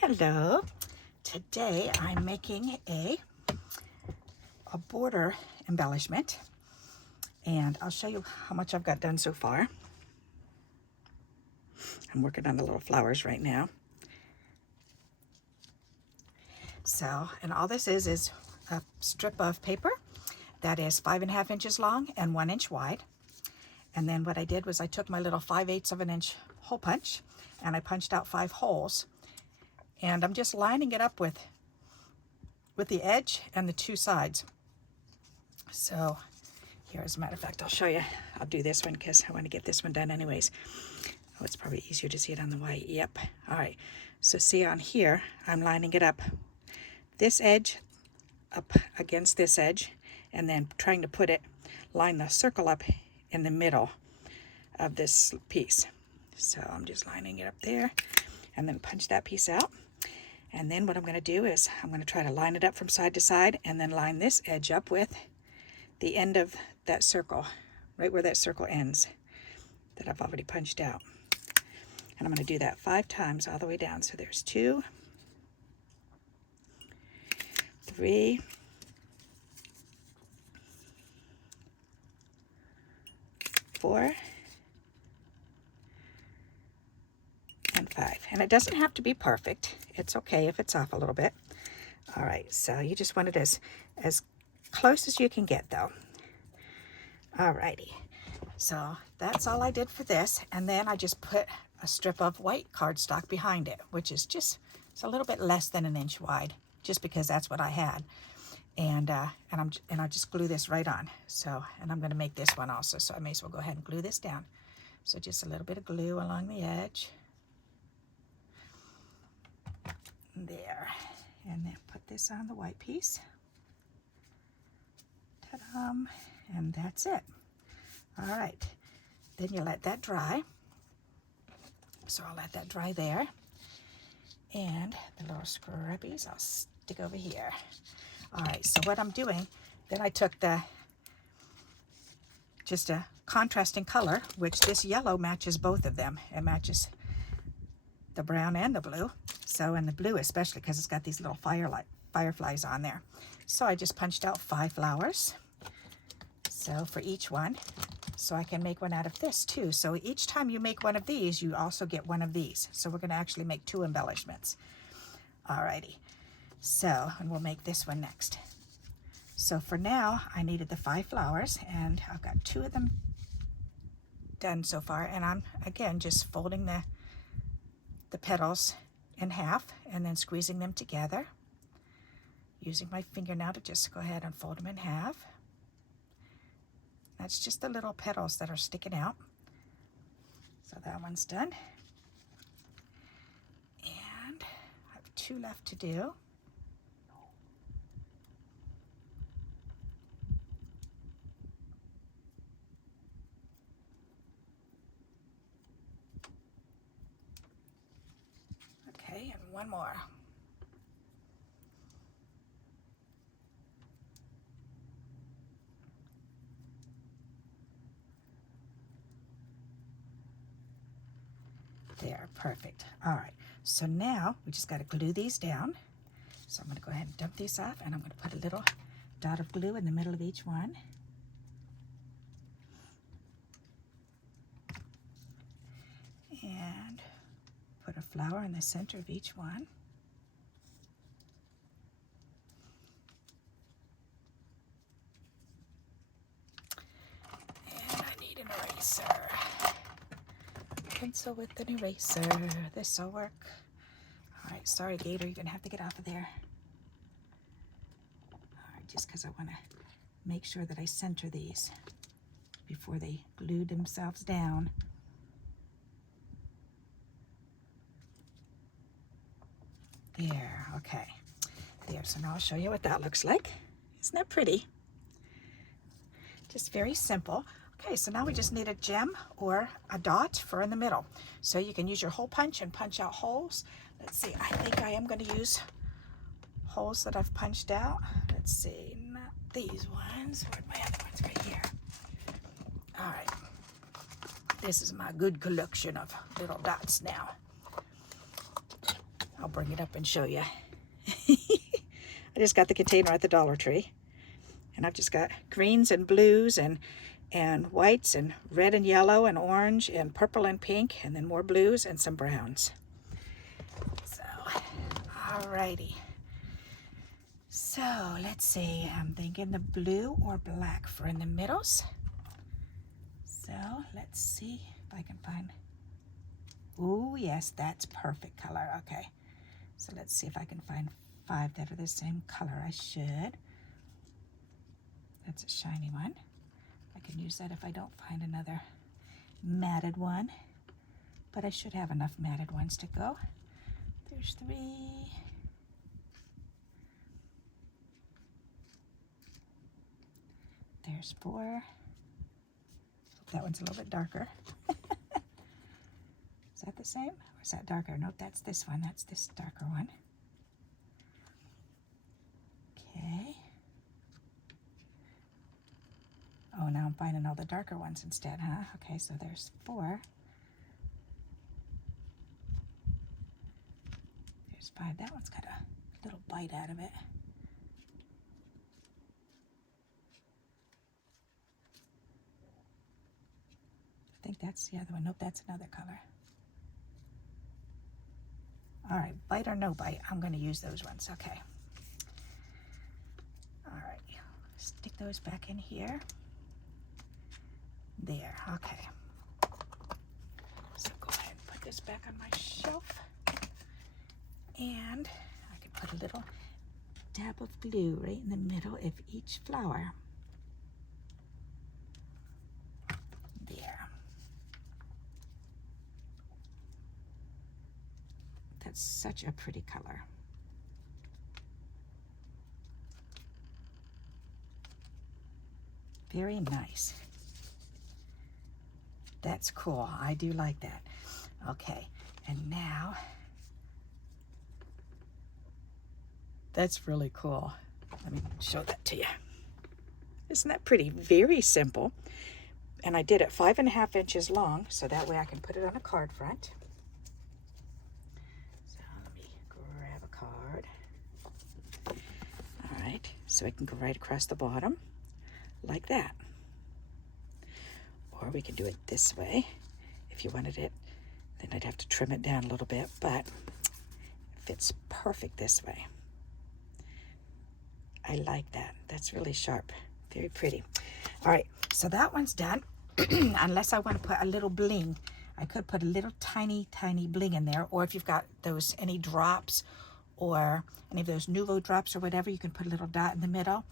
Hello. Today I'm making a border embellishment, and I'll show you how much I've got done so far. I'm working on the little flowers right now. So, and all this is a strip of paper that is 5.5 inches long and 1 inch wide. And then what I did was I took my little 5/8 of an inch hole punch and I punched out 5 holes. And I'm just lining it up with the edge and the 2 sides. So here, as a matter of fact, I'll show you. I'll do this one because I want to get this one done anyways. Oh, it's probably easier to see it on the white. Yep. All right. So see on here, I'm lining it up. This edge up against this edge, and then trying to put it, line the circle up in the middle of this piece. So I'm just lining it up there, and then punch that piece out. And then what I'm going to do is I'm going to try to line it up from side to side and then line this edge up with the end of that circle, right where that circle ends that I've already punched out. And I'm going to do that 5 times all the way down. So there's 2, 3, 4, and 5. And it doesn't have to be perfect. It's okay if it's off a little bit. All right, so you just want it as close as you can get though. All righty, so that's all I did for this. And then I just put a strip of white cardstock behind it, which is just, it's a little bit less than 1 inch wide, just because that's what I had. And I just glue this right on. So, and I'm going to make this one also, so I may as well go ahead and glue this down. So just a little bit of glue along the edge. There, and then put this on the white piece. Ta-da! And that's it. All right, then you let that dry. So I'll let that dry there, and the little scrubbies I'll stick over here. All right, so what I'm doing, then I took just a contrasting color, which this yellow matches both of them. It matches the brown and the blue. So, and the blue especially, because it's got these little fireflies on there. So I just punched out 5 flowers. So for each one, so I can make one out of this too. So each time you make one of these, you also get one of these. So we're going to actually make 2 embellishments. Alrighty. So, and we'll make this one next. So for now, I needed the 5 flowers, and I've got 2 of them done so far. And I'm, again, just folding the petals in half and then squeezing them together. Using my finger now to just go ahead and fold them in half. That's just the little petals that are sticking out. So that one's done. And I have 2 left to do. Okay, and 1 more. There, perfect. All right, so now we just got to glue these down. So I'm going to go ahead and dump these off, and I'm going to put a little dot of glue in the middle of each one. And put a flower in the center of each one. And I need an eraser. Pencil with an eraser. This will work. All right, sorry, Gator, you're gonna have to get off of there. All right, just because I want to make sure that I center these before they glue themselves down. There, okay. There, so now I'll show you what that looks like. Isn't that pretty? Just very simple. Okay, so now we just need a gem or a dot for in the middle. So you can use your hole punch and punch out holes. Let's see, I think I am going to use holes that I've punched out. Let's see, not these ones. Where'd my other ones? Right here. All right. This is my good collection of little dots now. I'll bring it up and show you. I just got the container at the Dollar Tree. And I've just got greens and blues and whites and red and yellow and orange and purple and pink, and then more blues and some browns. So, alrighty. So, let's see. I'm thinking the blue or black for in the middles. So, let's see if I can find... Ooh, yes, that's perfect color. Okay. So, let's see if I can find 5 that are the same color. I should. That's a shiny one. I can use that if I don't find another matted one. But I should have enough matted ones to go. There's 3. There's 4. That one's a little bit darker. Is that the same? Or is that darker? Nope, that's this one. That's this darker one. Okay. Oh, now I'm finding all the darker ones instead, huh? Okay, so there's 4. There's 5. That one's got a little bite out of it. I think that's the other one. Nope, that's another color. All right, bite or no bite, I'm going to use those ones. Okay. All right, stick those back in here. There, okay. So go ahead and put this back on my shelf. And I can put a little dab of glue right in the middle of each flower. There. That's such a pretty color. Very nice. That's cool. I do like that. Okay, and now that's really cool. Let me show that to you. Isn't that pretty? Very simple. And I did it 5.5 inches long, so that way I can put it on a card front. So let me grab a card. All right, so it can go right across the bottom like that. Or we can do it this way. If you wanted it, then I'd have to trim it down a little bit, but it fits perfect this way. I like that. That's really sharp. Very pretty. All right, so that one's done. Unless I want to put a little bling. I could put a little tiny bling in there, or if you've got those any drops or any of those Nuvo drops or whatever, you can put a little dot in the middle.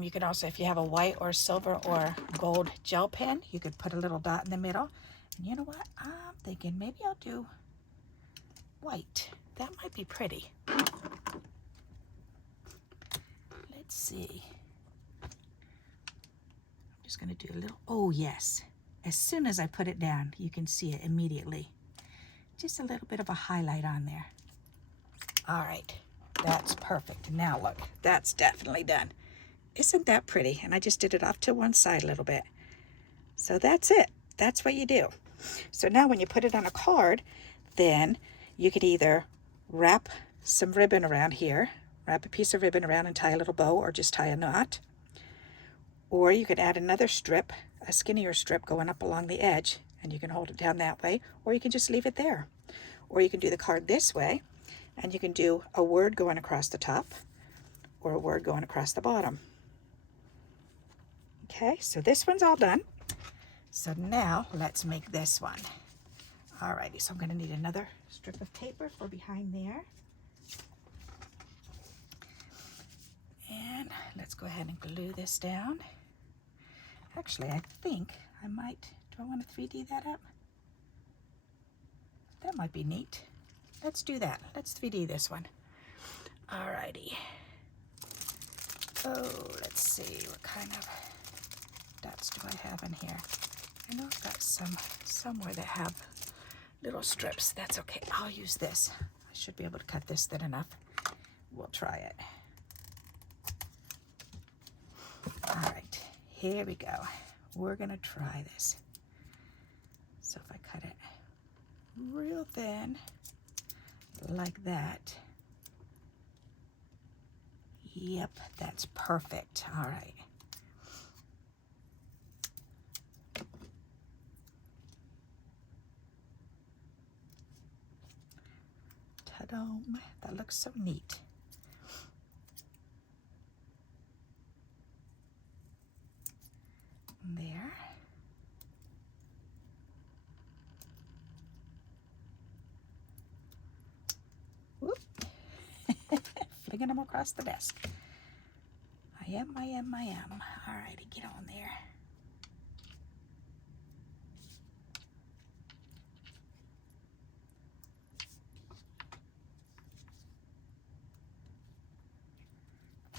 You can also, if you have a white or silver or gold gel pen, you could put a little dot in the middle. And you know what? I'm thinking maybe I'll do white. That might be pretty. Let's see. I'm just going to do a little, oh yes. As soon as I put it down, you can see it immediately. Just a little bit of a highlight on there. All right, that's perfect. Now look, that's definitely done. Isn't that pretty? And I just did it off to one side a little bit. So that's it. That's what you do. So now when you put it on a card, then you could either wrap some ribbon around here, wrap a piece of ribbon around and tie a little bow, or just tie a knot. Or you could add another strip, a skinnier strip going up along the edge, and you can hold it down that way, or you can just leave it there. Or you can do the card this way, and you can do a word going across the top, or a word going across the bottom. Okay, so this one's all done. So now let's make this one. Alrighty, so I'm going to need another strip of paper for behind there. And let's go ahead and glue this down. Actually, I think I might, do I want to 3D that up? That might be neat. Let's do that. Let's 3D this one. Alrighty. Oh, let's see, what kind of dots do I have in here? I know I've got some somewhere that have little strips. That's okay. I'll use this. I should be able to cut this thin enough. We'll try it. All right, here we go. We're gonna try this. So if I cut it real thin, like that. Yep, that's perfect. All right. Ta-da! That looks so neat. There. Whoop. Flinging them across the desk. I am. All righty, get on there.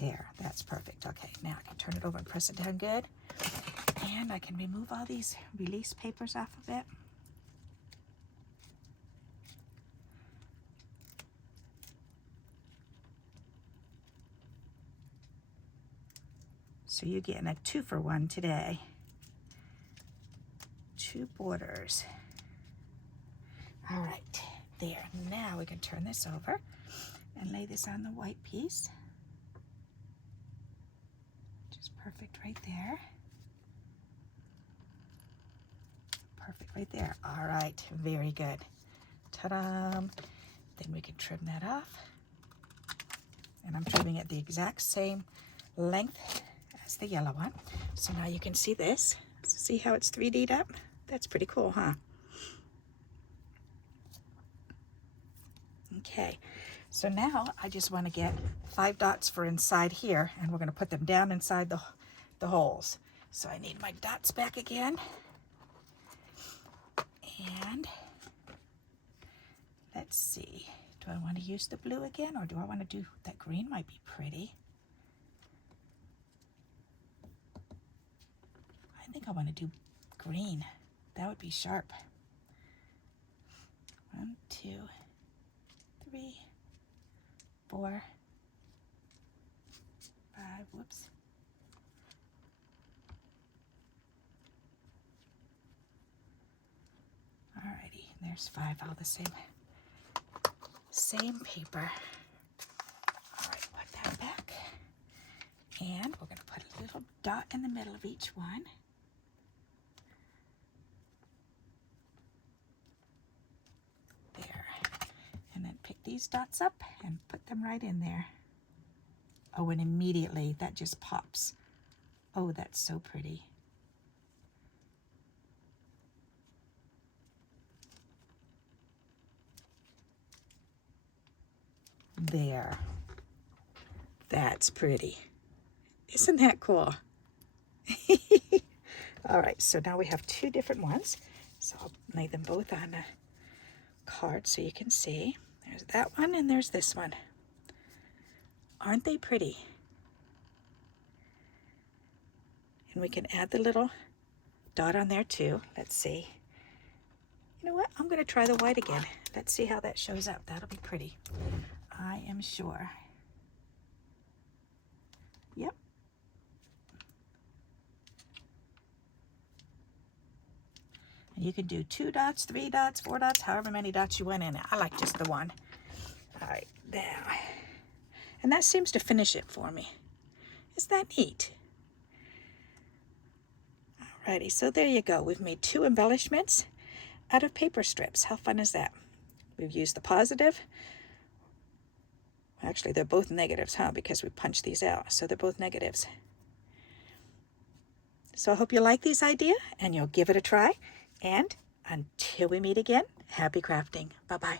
There, that's perfect. Okay, now I can turn it over and press it down good. And I can remove all these release papers off of it. So you're getting a 2-for-1 today. 2 borders. All right, there. Now we can turn this over and lay this on the white piece. Just perfect right there. Perfect right there. All right, very good. Ta-da! Then we can trim that off. And I'm trimming it the exact same length as the yellow one. So now you can see this. See how it's 3D'd up? That's pretty cool, huh? Okay, so now I just want to get 5 dots for inside here, and we're going to put them down inside the holes. So I need my dots back again. And let's see, do I want to use the blue again, or do I want to do that green? Might be pretty. I think I want to do green. That would be sharp. 1, 2, 3, 4, 5, whoops. Alrighty, there's 5, all the same paper. All right, put that back. And we're gonna put a little dot in the middle of each one. There. And then pick these dots up and put them right in there. Oh, and immediately that just pops. Oh, that's so pretty. There. That's pretty. Isn't that cool? All right, so now we have 2 different ones. So I'll lay them both on a card so you can see. There's that one and there's this one. Aren't they pretty? And we can add the little dot on there too. Let's see. You know what? I'm going to try the white again. Let's see how that shows up. That'll be pretty. I am sure. Yep. And you can do 2 dots, 3 dots, 4 dots, however many dots you want in it. I like just the one. All right, there. And that seems to finish it for me. Isn't that neat? Alrighty, so there you go. We've made 2 embellishments out of paper strips. How fun is that? We've used the positive. Actually, they're both negatives, huh? Because we punched these out, so they're both negatives. So I hope you like these ideas and you'll give it a try. And until we meet again, happy crafting. Bye-bye.